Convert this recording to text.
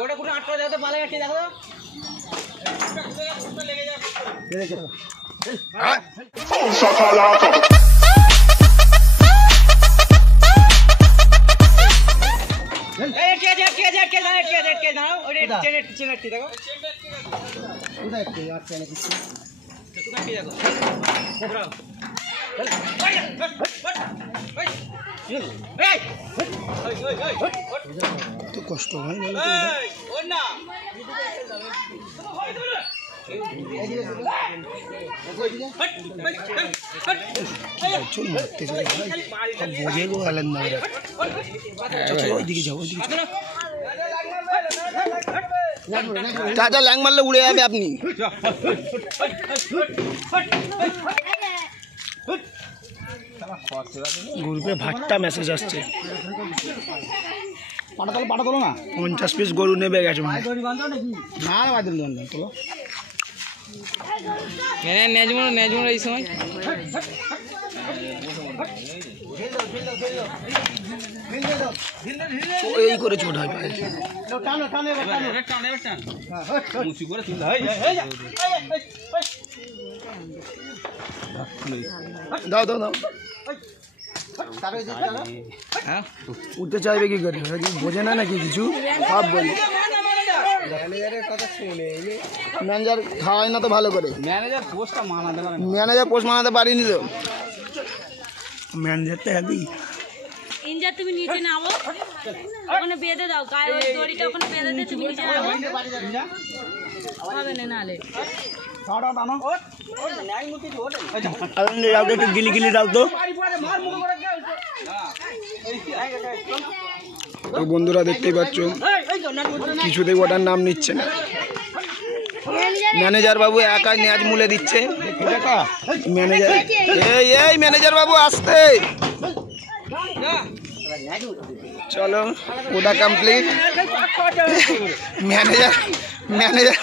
ওটা কোন আট করে দাও পালে গেছে দেখো লেগে যাবে তো কষ্ট হয় না মারতে চলে বোঝে গো আলেন না ওইদিকে যাও ওইদিকে চাচা ল্যাং মারলে উড়ে যাবে আপনি গ্রুপে ভাট্টা মেসেজ আসছে পাটা তোলো না 50 পিস গরু নেবে গেছে না তোলো নেজমুন এই সময় এই করে ছোট হয় দাও দাও দাও উঠতে চাইবে কি করে বোঝে না নাকি কিছু সব বলি ম্যানেজার খাওয়াই না তো ভালো করে ম্যানেজার পোস্ট মানাতে পারিনি তো ম্যানেজারটা হ্যাপি ইঞ্জার তুমি নিচে নামো ওখানে বেঁধে দাও গায়ে ওই দড়িটা ওখানে বেঁধে দিয়ে তুমি নিচে নামো হবে না নালে একটু গিলি গিলি দাও তো তো বন্ধুরা দেখতেই পাচ্ছ কিছুতেই ওটার নাম নিচ্ছে না ম্যানেজার বাবু একাই নেজ মুলে দিচ্ছে ম্যানেজার এই ম্যানেজার বাবু আসতে চলো ওটা কমপ্লিট ম্যানেজার ম্যানেজার